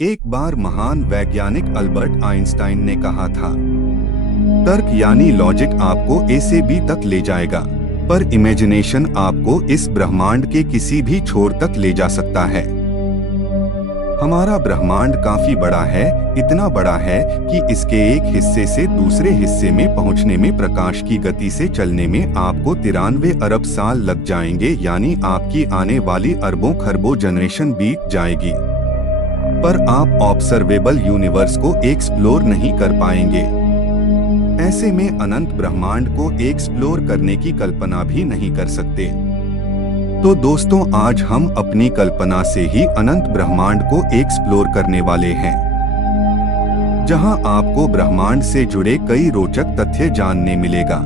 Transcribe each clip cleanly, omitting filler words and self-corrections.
एक बार महान वैज्ञानिक अल्बर्ट आइंस्टाइन ने कहा था, तर्क यानी लॉजिक आपको ए से बी तक ले जाएगा, पर इमेजिनेशन आपको इस ब्रह्मांड के किसी भी छोर तक ले जा सकता है। हमारा ब्रह्मांड काफी बड़ा है, इतना बड़ा है कि इसके एक हिस्से से दूसरे हिस्से में पहुंचने में प्रकाश की गति से चलने में आपको 93 अरब साल लग जाएंगे, यानी आपकी आने वाली अरबों खरबों जनरेशन बीत जाएगी। पर आप ऑब्जर्वेबल यूनिवर्स को एक्सप्लोर नहीं कर पाएंगे। ऐसे में अनंत ब्रह्मांड को एक्सप्लोर करने की कल्पना भी नहीं कर सकते। तो दोस्तों, आज हम अपनी कल्पना से ही अनंत ब्रह्मांड को एक्सप्लोर करने वाले हैं, जहां आपको ब्रह्मांड से जुड़े कई रोचक तथ्य जानने मिलेगा।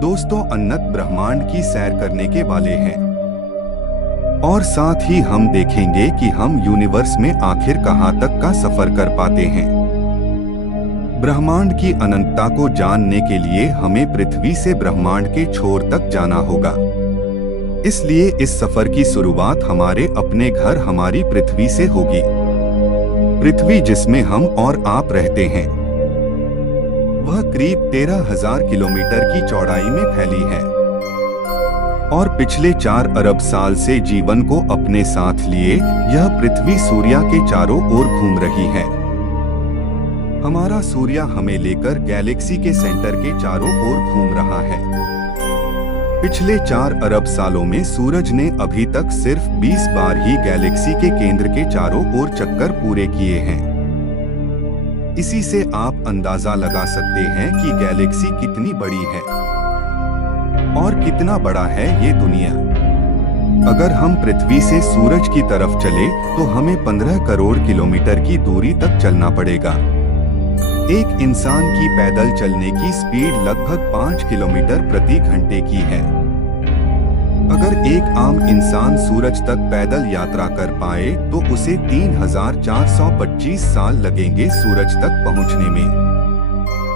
दोस्तों, अनंत ब्रह्मांड की सैर करने के वाले हैं और साथ ही हम देखेंगे कि हम यूनिवर्स में आखिर कहां तक का सफर कर पाते हैं। ब्रह्मांड की अनंतता को जानने के लिए हमें पृथ्वी से ब्रह्मांड के छोर तक जाना होगा। इसलिए इस सफर की शुरुआत हमारे अपने घर हमारी पृथ्वी से होगी। पृथ्वी जिसमें हम और आप रहते हैं, वह करीब 13,000 किलोमीटर की चौड़ाई में फैली है और पिछले 4 अरब साल से जीवन को अपने साथ लिए यह पृथ्वी सूर्य के चारों ओर घूम रही है। हमारा सूर्य हमें लेकर गैलेक्सी के सेंटर के चारों ओर घूम रहा है। पिछले 4 अरब सालों में सूरज ने अभी तक सिर्फ 20 बार ही गैलेक्सी के केंद्र के चारों ओर चक्कर पूरे किए हैं। इसी से आप अंदाजा लगा सकते हैं कि गैलेक्सी कितनी बड़ी है और कितना बड़ा है ये दुनिया। अगर हम पृथ्वी से सूरज की तरफ चले तो हमें 15 करोड़ किलोमीटर की दूरी तक चलना पड़ेगा। एक इंसान की पैदल चलने की स्पीड लगभग 5 किलोमीटर प्रति घंटे की है। अगर एक आम इंसान सूरज तक पैदल यात्रा कर पाए तो उसे 3,425 साल लगेंगे सूरज तक पहुंचने में।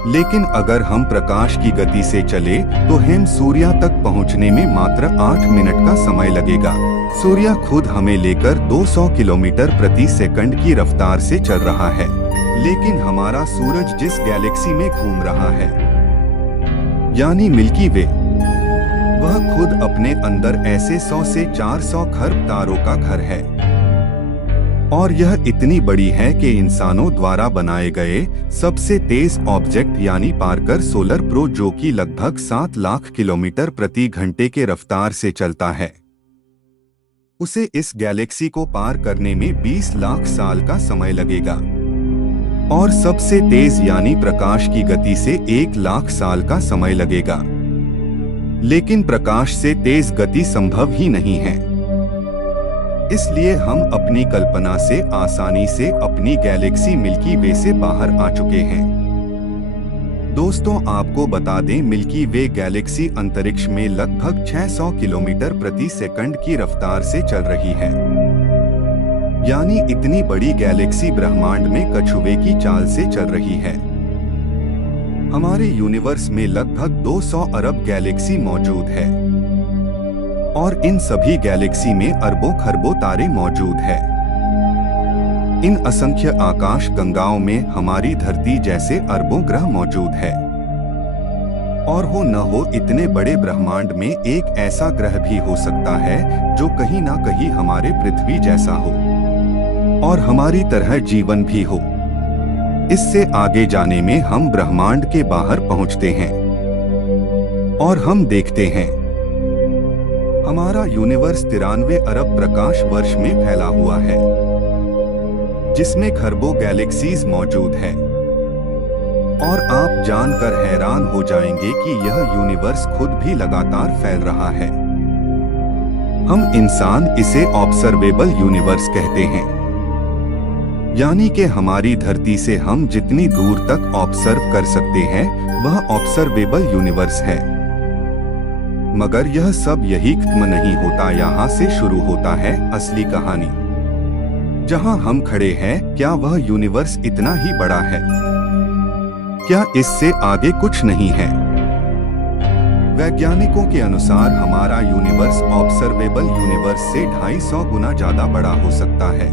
लेकिन अगर हम प्रकाश की गति से चले तो हम सूर्य तक पहुंचने में मात्र 8 मिनट का समय लगेगा। सूर्य खुद हमें लेकर 200 किलोमीटर प्रति सेकंड की रफ्तार से चल रहा है, लेकिन हमारा सूरज जिस गैलेक्सी में घूम रहा है, यानी मिल्की वे, वह खुद अपने अंदर ऐसे 100 से 400 खरब तारों का घर है और यह इतनी बड़ी है कि इंसानों द्वारा बनाए गए सबसे तेज ऑब्जेक्ट यानी पार्कर सोलर प्रो, जो कि लगभग 7 लाख किलोमीटर प्रति घंटे के रफ्तार से चलता है, उसे इस गैलेक्सी को पार करने में 20 लाख साल का समय लगेगा और सबसे तेज यानी प्रकाश की गति से 1 लाख साल का समय लगेगा। लेकिन प्रकाश से तेज गति संभव ही नहीं है, इसलिए हम अपनी कल्पना से आसानी से अपनी गैलेक्सी मिल्की वे से बाहर आ चुके हैं। दोस्तों, आपको बता दें, मिल्की वे गैलेक्सी अंतरिक्ष में लगभग 600 किलोमीटर प्रति सेकंड की रफ्तार से चल रही है, यानी इतनी बड़ी गैलेक्सी ब्रह्मांड में कछुए की चाल से चल रही है। हमारे यूनिवर्स में लगभग 200 अरब गैलेक्सी मौजूद है और इन सभी गैलेक्सी में अरबों खरबों तारे मौजूद हैं। इन असंख्य आकाश गंगाओं में हमारी धरती जैसे अरबों ग्रह मौजूद है और हो न हो इतने बड़े ब्रह्मांड में एक ऐसा ग्रह भी हो सकता है जो कहीं ना कहीं हमारे पृथ्वी जैसा हो और हमारी तरह जीवन भी हो। इससे आगे जाने में हम ब्रह्मांड के बाहर पहुंचते हैं और हम देखते हैं हमारा यूनिवर्स 93 अरब प्रकाश वर्ष में फैला हुआ है, जिसमें खरबों गैलेक्सीज मौजूद हैं। और आप जानकर हैरान हो जाएंगे कि यह यूनिवर्स खुद भी लगातार फैल रहा है। हम इंसान इसे ऑब्जर्वेबल यूनिवर्स कहते हैं, यानी कि हमारी धरती से हम जितनी दूर तक ऑब्जर्व कर सकते हैं वह ऑब्जर्वेबल यूनिवर्स है। मगर यह सब यही खत्म नहीं होता, यहाँ से शुरू होता है असली कहानी। जहाँ हम खड़े हैं, क्या वह यूनिवर्स इतना ही बड़ा है? क्या इससे आगे कुछ नहीं है? वैज्ञानिकों के अनुसार हमारा यूनिवर्स ऑब्जर्वेबल यूनिवर्स से 250 गुना ज्यादा बड़ा हो सकता है।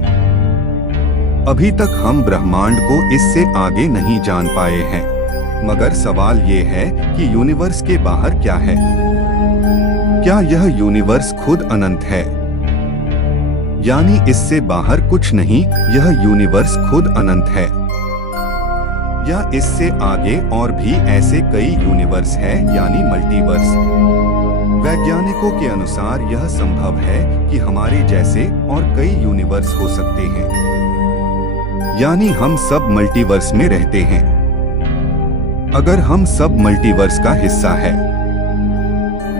अभी तक हम ब्रह्मांड को इससे आगे नहीं जान पाए हैं, मगर सवाल ये है कि यूनिवर्स के बाहर क्या है? क्या यह यूनिवर्स खुद अनंत है? यानी इससे बाहर कुछ नहीं, यह यूनिवर्स खुद अनंत है। या इससे आगे और भी ऐसे कई यूनिवर्स हैं, यानी मल्टीवर्स। वैज्ञानिकों के अनुसार यह संभव है कि हमारे जैसे और कई यूनिवर्स हो सकते हैं, यानी हम सब मल्टीवर्स में रहते हैं। अगर हम सब मल्टीवर्स का हिस्सा है,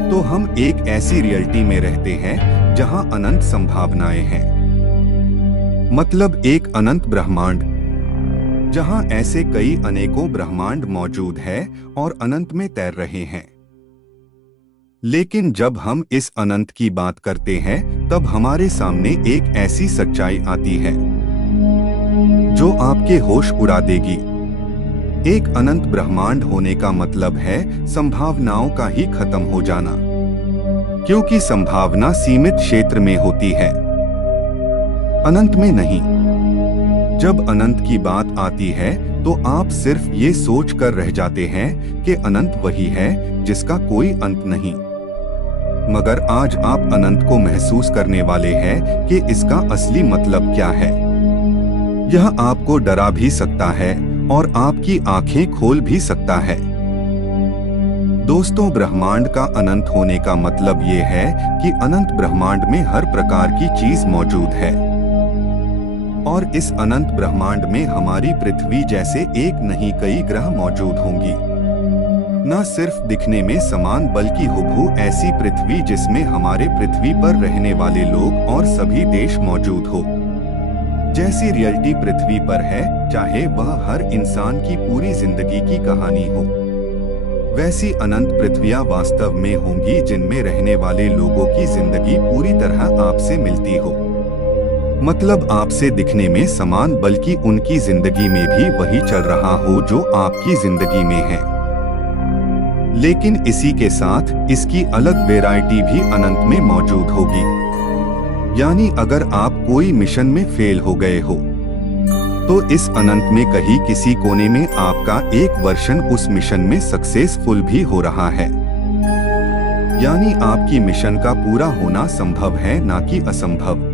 तो हम एक ऐसी रियलिटी में रहते हैं जहां अनंत संभावनाएं हैं। मतलब एक अनंत ब्रह्मांड, जहां ऐसे कई अनेकों ब्रह्मांड मौजूद है और अनंत में तैर रहे हैं। लेकिन जब हम इस अनंत की बात करते हैं, तब हमारे सामने एक ऐसी सच्चाई आती है जो आपके होश उड़ा देगी। एक अनंत ब्रह्मांड होने का मतलब है संभावनाओं का ही खत्म हो जाना, क्योंकि संभावना सीमित क्षेत्र में होती है, अनंत में नहीं। जब अनंत की बात आती है तो आप सिर्फ ये सोच कर रह जाते हैं कि अनंत वही है जिसका कोई अंत नहीं। मगर आज आप अनंत को महसूस करने वाले हैं कि इसका असली मतलब क्या है। यह आपको डरा भी सकता है और आपकी आंखें खोल भी सकता है। दोस्तों, ब्रह्मांड का अनंत होने का मतलब ये है कि अनंत ब्रह्मांड में हर प्रकार की चीज मौजूद है, और इस अनंत ब्रह्मांड में हमारी पृथ्वी जैसे एक नहीं कई ग्रह मौजूद होंगी। न सिर्फ दिखने में समान, बल्कि हुबहू ऐसी पृथ्वी जिसमें हमारे पृथ्वी पर रहने वाले लोग और सभी देश मौजूद हो। जैसी रियलिटी पृथ्वी पर है, चाहे वह हर इंसान की पूरी जिंदगी की कहानी हो, वैसी अनंत पृथ्वियां वास्तव में होंगी जिनमें रहने वाले लोगों की जिंदगी पूरी तरह आपसे मिलती हो। मतलब आपसे दिखने में समान, बल्कि उनकी जिंदगी में भी वही चल रहा हो जो आपकी जिंदगी में है। लेकिन इसी के साथ इसकी अलग वैरायटी भी अनंत में मौजूद होगी। यानी अगर आप कोई मिशन में फेल हो गए हो, तो इस अनंत में कहीं किसी कोने में आपका एक वर्षन उस मिशन में सक्सेसफुल भी हो रहा है। यानी आपकी मिशन का पूरा होना संभव है, ना कि असंभव,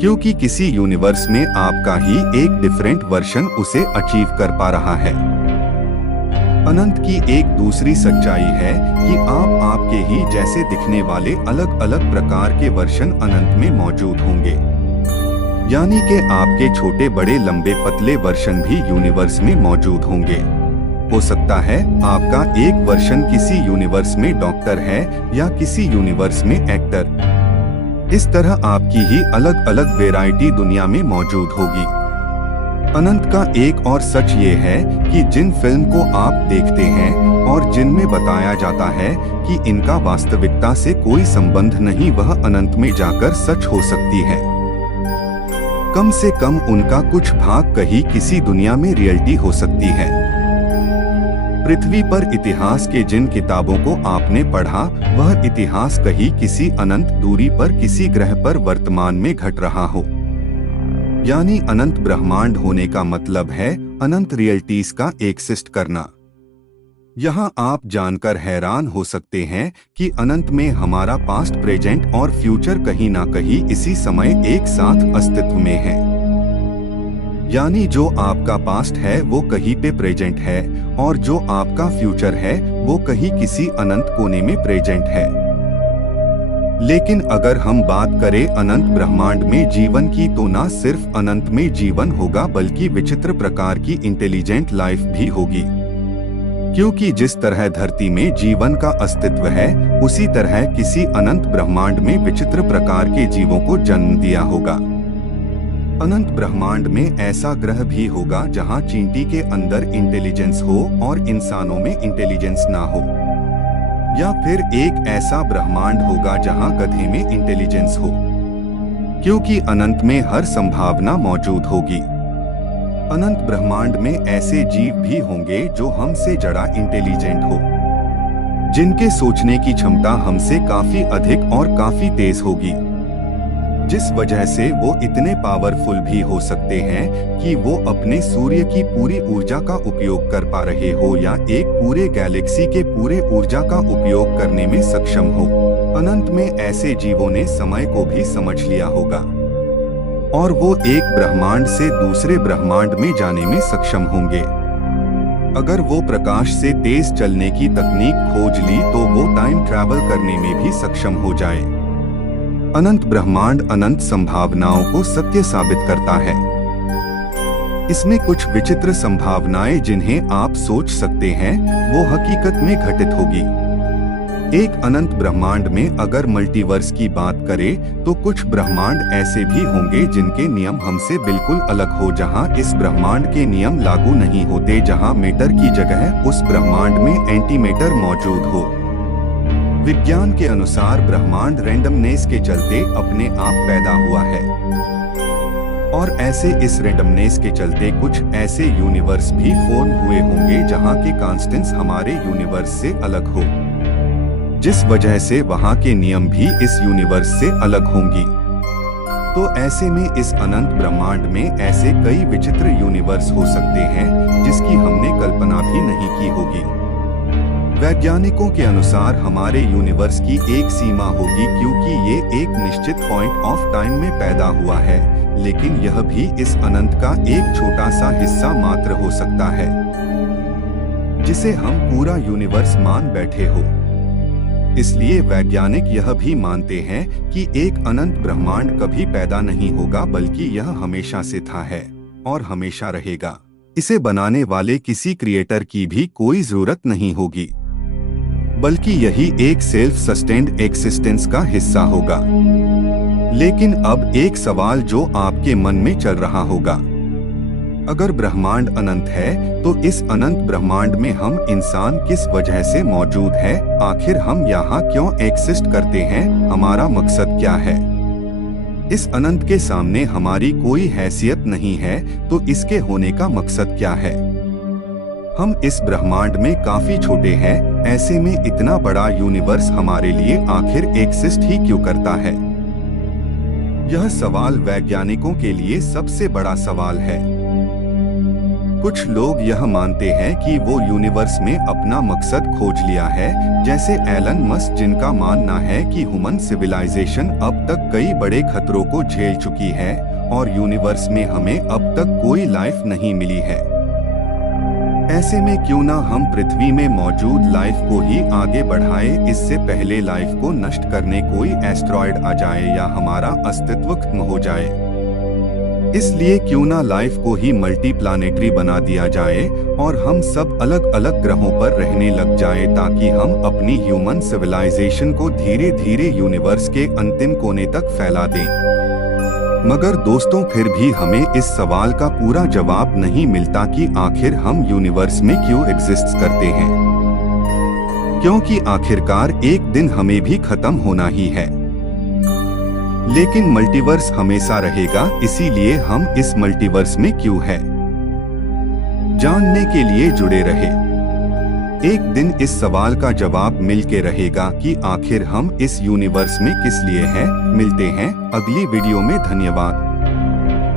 क्योंकि किसी यूनिवर्स में आपका ही एक डिफरेंट वर्षन उसे अचीव कर पा रहा है। अनंत की एक दूसरी सच्चाई है कि आपके ही जैसे दिखने वाले अलग अलग प्रकार के वर्षन अनंत में मौजूद होंगे। यानी कि आपके छोटे बड़े लंबे पतले वर्षन भी यूनिवर्स में मौजूद होंगे। हो सकता है आपका एक वर्षन किसी यूनिवर्स में डॉक्टर है या किसी यूनिवर्स में एक्टर। इस तरह आपकी ही अलग अलग वैरायटी दुनिया में मौजूद होगी। अनंत का एक और सच ये है कि जिन फिल्म को आप देखते हैं और जिनमें बताया जाता है कि इनका वास्तविकता से कोई संबंध नहीं, वह अनंत में जाकर सच हो सकती है। कम से कम उनका कुछ भाग कहीं किसी दुनिया में रियलिटी हो सकती है। पृथ्वी पर इतिहास के जिन किताबों को आपने पढ़ा, वह इतिहास कहीं किसी अनंत दूरी पर किसी ग्रह पर वर्तमान में घट रहा हो। यानी अनंत ब्रह्मांड होने का मतलब है अनंत रियलिटीज का एक्सिस्ट करना। यहाँ आप जानकर हैरान हो सकते हैं कि अनंत में हमारा पास्ट, प्रेजेंट और फ्यूचर कहीं ना कहीं इसी समय एक साथ अस्तित्व में है। यानी जो आपका पास्ट है वो कहीं पे प्रेजेंट है, और जो आपका फ्यूचर है वो कहीं किसी अनंत कोने में प्रेजेंट है। लेकिन अगर हम बात करें अनंत ब्रह्मांड में जीवन की, तो ना सिर्फ अनंत में जीवन होगा, बल्कि विचित्र प्रकार की इंटेलिजेंट लाइफ भी होगी। क्योंकि जिस तरह धरती में जीवन का अस्तित्व है, उसी तरह किसी अनंत ब्रह्मांड में विचित्र प्रकार के जीवों को जन्म दिया होगा। अनंत ब्रह्मांड में ऐसा ग्रह भी होगा जहां चींटी के अंदर इंटेलिजेंस हो और इंसानों में इंटेलिजेंस ना हो। या फिर एक ऐसा ब्रह्मांड होगा जहां गधे में इंटेलिजेंस हो, क्योंकि अनंत में हर संभावना मौजूद होगी। अनंत ब्रह्मांड में ऐसे जीव भी होंगे जो हमसे ज्यादा इंटेलिजेंट हो, जिनके सोचने की क्षमता हमसे काफी अधिक और काफी तेज होगी। जिस वजह से वो इतने पावरफुल भी हो सकते हैं कि वो अपने सूर्य की पूरी ऊर्जा का उपयोग कर पा रहे हो या एक पूरे गैलेक्सी के पूरे ऊर्जा का उपयोग करने में सक्षम हो। अनंत में ऐसे जीवों ने समय को भी समझ लिया होगा और वो एक ब्रह्मांड से दूसरे ब्रह्मांड में जाने में सक्षम होंगे। अगर वो प्रकाश से तेज चलने की तकनीक खोज ली तो वो टाइम ट्रैवल करने में भी सक्षम हो जाए। अनंत ब्रह्मांड अनंत संभावनाओं को सत्य साबित करता है। इसमें कुछ विचित्र संभावनाएं जिन्हें आप सोच सकते हैं वो हकीकत में घटित होगी। एक अनंत ब्रह्मांड में अगर मल्टीवर्स की बात करें तो कुछ ब्रह्मांड ऐसे भी होंगे जिनके नियम हमसे बिल्कुल अलग हो, जहां इस ब्रह्मांड के नियम लागू नहीं होते, जहां मैटर की जगह उस ब्रह्मांड में एंटी मैटर मौजूद हो। विज्ञान के अनुसार ब्रह्मांड रैंडमनेस के चलते अपने आप पैदा हुआ है और ऐसे इस रैंडमनेस के चलते कुछ ऐसे यूनिवर्स भी फॉर्म हुए होंगे जहां के कांस्टेंट्स हमारे यूनिवर्स से अलग हो, जिस वजह से वहां के नियम भी इस यूनिवर्स से अलग होंगी। तो ऐसे में इस अनंत ब्रह्मांड में ऐसे कई विचित्र यूनिवर्स हो सकते हैं जिसकी हमने कल्पना भी नहीं की होगी। वैज्ञानिकों के अनुसार हमारे यूनिवर्स की एक सीमा होगी क्योंकि ये एक निश्चित पॉइंट ऑफ टाइम में पैदा हुआ है, लेकिन यह भी इस अनंत का एक छोटा सा हिस्सा मात्र हो सकता है जिसे हम पूरा यूनिवर्स मान बैठे हो। इसलिए वैज्ञानिक यह भी मानते हैं कि एक अनंत ब्रह्मांड कभी पैदा नहीं होगा, बल्कि यह हमेशा से था है और हमेशा रहेगा। इसे बनाने वाले किसी क्रिएटर की भी कोई जरूरत नहीं होगी, बल्कि यही एक सेल्फ सस्टेन्ड एक्सिस्टेंस का हिस्सा होगा। लेकिन अब एक सवाल जो आपके मन में चल रहा होगा, अगर ब्रह्मांड अनंत है तो इस अनंत ब्रह्मांड में हम इंसान किस वजह से मौजूद है? आखिर हम यहाँ क्यों एक्सिस्ट करते हैं? हमारा मकसद क्या है? इस अनंत के सामने हमारी कोई हैसियत नहीं है तो इसके होने का मकसद क्या है? हम इस ब्रह्मांड में काफी छोटे हैं, ऐसे में इतना बड़ा यूनिवर्स हमारे लिए आखिर एक्सिस्ट ही क्यों करता है? यह सवाल वैज्ञानिकों के लिए सबसे बड़ा सवाल है। कुछ लोग यह मानते हैं कि वो यूनिवर्स में अपना मकसद खोज लिया है, जैसे एलन मस्क, जिनका मानना है कि ह्यूमन सिविलाइजेशन अब तक कई बड़े खतरों को झेल चुकी है और यूनिवर्स में हमें अब तक कोई लाइफ नहीं मिली है। ऐसे में क्यों ना हम पृथ्वी में मौजूद लाइफ को ही आगे बढ़ाएं, इससे पहले लाइफ को नष्ट करने कोई एस्टेरॉयड आ जाए या हमारा अस्तित्व खत्म हो जाए। इसलिए क्यों ना लाइफ को ही मल्टी प्लानेटरी बना दिया जाए और हम सब अलग अलग ग्रहों पर रहने लग जाए, ताकि हम अपनी ह्यूमन सिविलाइजेशन को धीरे धीरे यूनिवर्स के अंतिम कोने तक फैला दें। मगर दोस्तों, फिर भी हमें इस सवाल का पूरा जवाब नहीं मिलता कि आखिर हम यूनिवर्स में क्यों एग्जिस्ट करते हैं, क्योंकि आखिरकार एक दिन हमें भी खत्म होना ही है। लेकिन मल्टीवर्स हमेशा रहेगा, इसीलिए हम इस मल्टीवर्स में क्यों है, जानने के लिए जुड़े रहे। एक दिन इस सवाल का जवाब मिल के रहेगा कि आखिर हम इस यूनिवर्स में किस लिए हैं। मिलते हैं अगली वीडियो में। धन्यवाद।